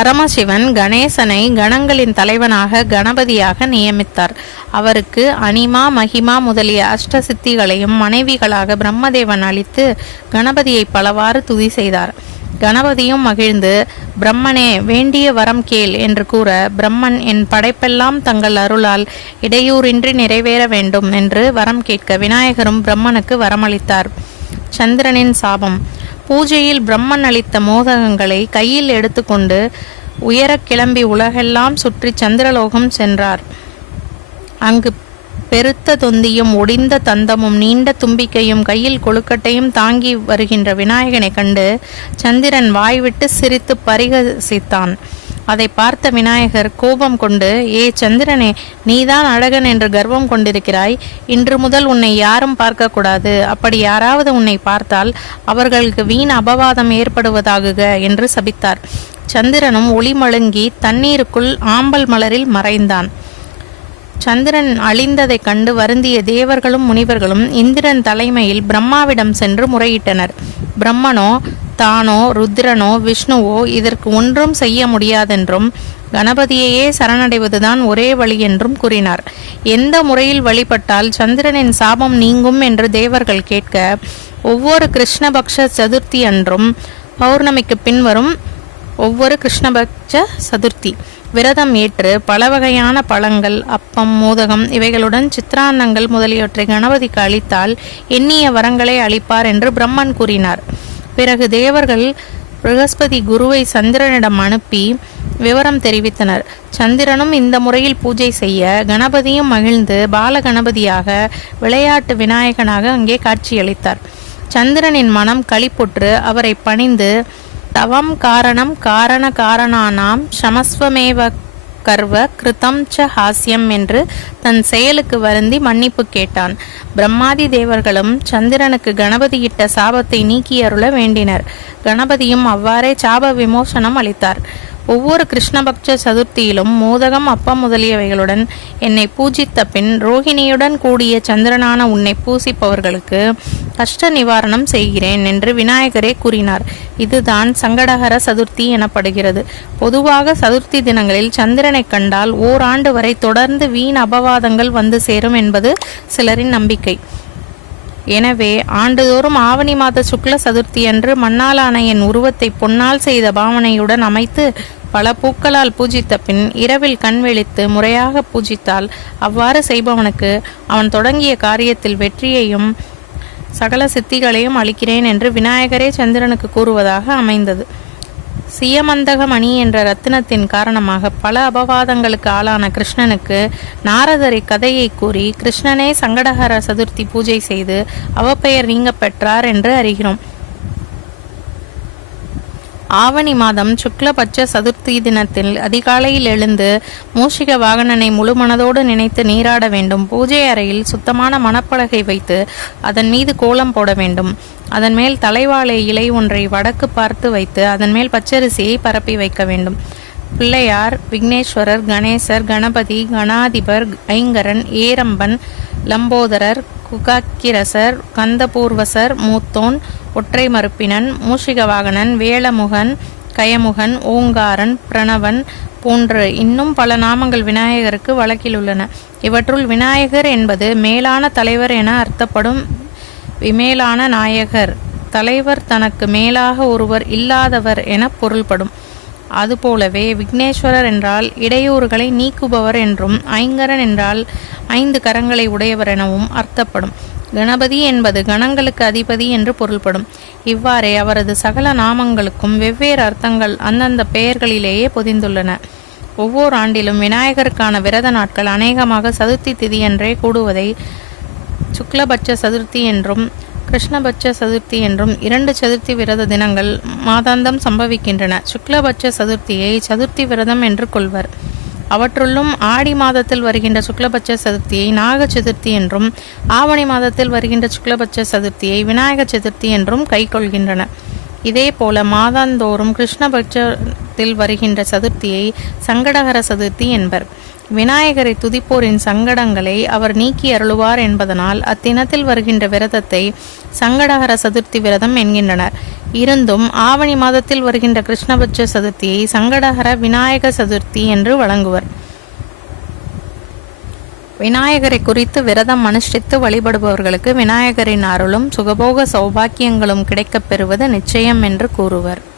பரமசிவன் கணேசனை கணங்களின் தலைவனாக கணபதியாக நியமித்தார். அவருக்கு அனிமா மகிமா முதலிய அஷ்ட சித்திகளையும் மனைவிகளாக பிரம்மதேவன் அளித்து கணபதியை பலவாறு துதி செய்தார். கணபதியும் மகிழ்ந்து பிரம்மனே வேண்டிய வரம் கேள் என்று கூற பிரம்மன் என் படைப்பெல்லாம் தங்கள் அருளால் இடையூறின்றி நிறைவேற வேண்டும் என்று வரம் கேட்க விநாயகரும் பிரம்மனுக்கு வரமளித்தார். சந்திரனின் சாபம். பூஜையில் பிரம்மன் அளித்த மோதகங்களை கையில் எடுத்துக்கொண்டு உயரக் கிளம்பி உலகெல்லாம் சுற்றி சந்திரலோகம் சென்றார். அங்கு பெருத்த தொந்தியும் ஒடிந்த தந்தமும் நீண்ட தும்பிக்கையும் கையில் கொழுக்கட்டையும் தாங்கி வருகின்ற விநாயகனை கண்டு சந்திரன் வாய்விட்டு சிரித்து பரிகசித்தான். அதை பார்த்த விநாயகர் கோபம் கொண்டு ஏ சந்திரனே நீதான் அழகன் என்று கர்வம் கொண்டிருக்கிறாய். இன்று முதல் உன்னை யாரும் பார்க்கக்கூடாது. அப்படி யாராவது உன்னை பார்த்தால் அவர்களுக்கு வீண் அபவாதம் ஏற்படுவதாகுக என்று சபித்தார். சந்திரனும் ஒளி மழுங்கி தண்ணீருக்குள் ஆம்பல் மலரில் மறைந்தான். சந்திரன் அழிந்ததைக் கண்டு வருந்திய தேவர்களும் முனிவர்களும் இந்திரன் தலைமையில் பிரம்மாவிடம் சென்று முறையிட்டனர். பிரம்மனோ தானோ ருத்ரனோ விஷ்ணுவோ இதற்கு ஒன்றும் செய்ய முடியாதென்றும் கணபதியையே சரணடைவதுதான் ஒரே வழி என்றும் கூறினார். எந்த முறையில் வழிபட்டால் சந்திரனின் சாபம் நீங்கும் என்று தேவர்கள் கேட்க ஒவ்வொரு கிருஷ்ணபக்ஷ சதுர்த்தி அன்றும் பௌர்ணமிக்கு பின்வரும் ஒவ்வொரு கிருஷ்ணபக்ஷ சதுர்த்தி. விரதம் ஏற்று பல வகையான பழங்கள் அப்பம் மோதகம் இவைகளுடன் சித்திரான்னங்கள் முதலியவற்றை கணபதிக்கு அளித்தால் எண்ணிய வரங்களை அளிப்பார் என்று பிரம்மன் கூறினார். பிறகு தேவர்கள் ப்ரகஸ்பதி குருவை சந்திரனிடம் அனுப்பி விவரம் தெரிவித்தனர். சந்திரனும் இந்த முறையில் பூஜை செய்ய கணபதியும் மகிழ்ந்து பாலகணபதியாக விளையாட்டு விநாயகனாக அங்கே காட்சியளித்தார். சந்திரனின் மனம் களிப்புற்று அவரை பணிந்து தவம் காரணம் காரண காரணானாம் சமஸ்வமேவ கர்வ கிருதம் ச ஹாஸ்யம் என்று தன் செயலுக்கு வருந்தி மன்னிப்பு கேட்டான். பிரம்மாதி தேவர்களும் சந்திரனுக்கு கணபதியிட்ட சாபத்தை நீக்கி அருள வேண்டினர். கணபதியும் அவ்வாறே சாப விமோசனம் அளித்தார். ஒவ்வொரு கிருஷ்ணபக்ஷ சதுர்த்தியிலும் மோதகம் அப்பம் முதலியவைகளுடன் என்னை பூஜித்த பின் ரோகிணியுடன் கூடிய சந்திரனான உன்னை பூசிப்பவர்களுக்கு கஷ்ட நிவாரணம் செய்கிறேன் என்று விநாயகரே கூறினார். இதுதான் சங்கடகர சதுர்த்தி எனப்படுகிறது. பொதுவாக சதுர்த்தி தினங்களில் சந்திரனை கண்டால் ஓராண்டு வரை தொடர்ந்து வீண் அபவாதங்கள் வந்து சேரும் என்பது சிலரின் நம்பிக்கை. எனவே ஆண்டுதோறும் ஆவணி மாத சுக்ல சதுர்த்தி அன்று மண்ணாலான என் உருவத்தை பொன்னால் செய்த பாவனையுடன் அமைத்து பல பூக்களால் பூஜித்த பின் இரவில் கண் விழித்து முறையாக பூஜித்தால் அவ்வாறு செய்பவனுக்கு அவன் தொடங்கிய காரியத்தில் வெற்றியையும் சகல சித்திகளையும் அளிக்கிறேன் என்று விநாயகரே சந்திரனுக்கு கூறுவதாக அமைந்தது. சியமந்தக மணி என்ற ரத்தினத்தின் காரணமாக பல அபவாதங்களுக்கு ஆளான கிருஷ்ணனுக்கு நாரதர் இக்கதையை கூறி கிருஷ்ணனே சங்கடஹர சதுர்த்தி பூஜை செய்து அவப்பெயர் நீங்க பெற்றார் என்று அறிகிறோம். ஆவணி மாதம் சுக்லபட்ச சதுர்த்தி தினத்தில் அதிகாலையில் எழுந்து மூஷிக வாகனனை முழு மனதோடு நினைத்து நீராட வேண்டும். பூஜை அறையில் சுத்தமான மணப்பலகை வைத்து அதன் மீது கோலம் போட வேண்டும். அதன் மேல் தலைவாழை இலை ஒன்றை வடக்கு பார்த்து வைத்து அதன் மேல் பச்சரிசியை பரப்பி வைக்க வேண்டும். பிள்ளையார் விக்னேஸ்வரர் கணேசர் கணபதி கணாதிபர் ஐங்கரன் ஏரம்பன் லம்போதரர் குகாக்கிரசர் கந்தபூர்வசர் மூத்தோன் ஒற்றை மறுப்பினன் மூஷிகவாகனன் வேளமுகன் கயமுகன் ஓங்காரன் பிரணவன் போன்று இன்னும் பல நாமங்கள் விநாயகருக்கு வழக்கில் உள்ளன. இவற்றுள் விநாயகர் என்பது மேலான தலைவர் என அர்த்தப்படும் விமேலான நாயகர். தலைவர் தனக்கு மேலாக ஒருவர் இல்லாதவர் என பொருள்படும். அதுபோலவே விக்னேஸ்வரர் என்றால் இடையூறுகளை நீக்குபவர் என்றும் ஐங்கரன் என்றால் ஐந்து கரங்களை உடையவர் எனவும் அர்த்தப்படும். கணபதி என்பது கணங்களுக்கு அதிபதி என்று பொருள்படும். இவ்வாறே அவரது சகல நாமங்களுக்கும் வெவ்வேறு அர்த்தங்கள் அந்தந்த பெயர்களிலேயே பொதிந்துள்ளன. ஒவ்வொரு ஆண்டிலும் விநாயகருக்கான விரத நாட்கள் அநேகமாக சதுர்த்தி திதியன்றே கூடுவதை சுக்லபட்ச சதுர்த்தி என்றும் கிருஷ்ணபட்ச சதுர்த்தி என்றும் இரண்டு சதுர்த்தி விரத தினங்கள் மாதாந்தம் சம்பவிக்கின்றன. சுக்லபட்ச சதுர்த்தியை சதுர்த்தி விரதம் என்று கொள்வர். அவற்றுள்ளும் ஆடி மாதத்தில் வருகின்ற சுக்லபட்ச சதுர்த்தியை நாக சதுர்த்தி என்றும் ஆவணி மாதத்தில் வருகின்ற சுக்லபட்ச சதுர்த்தியை விநாயக சதுர்த்தி என்றும் கைக்கொள்கின்றன. இதே போல மாதாந்தோறும் கிருஷ்ணபட்ச மாதத்தில் வருகின்ற சதுர்த்தியை சங்கடகர சதுர்த்தி என்பர். விநாயகரை துதிப்போரின் சங்கடங்களை அவர் நீக்கி அருளுவார் என்பதனால் அத்தினத்தில் வருகின்ற விரதத்தை சங்கடகர சதுர்த்தி விரதம் என்கின்றனர். இருந்தும் ஆவணி மாதத்தில் வருகின்ற கிருஷ்ணபட்ச சதுர்த்தியை சங்கடகர விநாயக சதுர்த்தி என்று வழங்குவர். விநாயகரை குறித்து விரதம் அனுஷ்டித்து வழிபடுபவர்களுக்கு விநாயகரின் அருளும் சுகபோக சௌபாக்கியங்களும் கிடைக்கப் பெறுவது நிச்சயம் என்று கூறுவர்.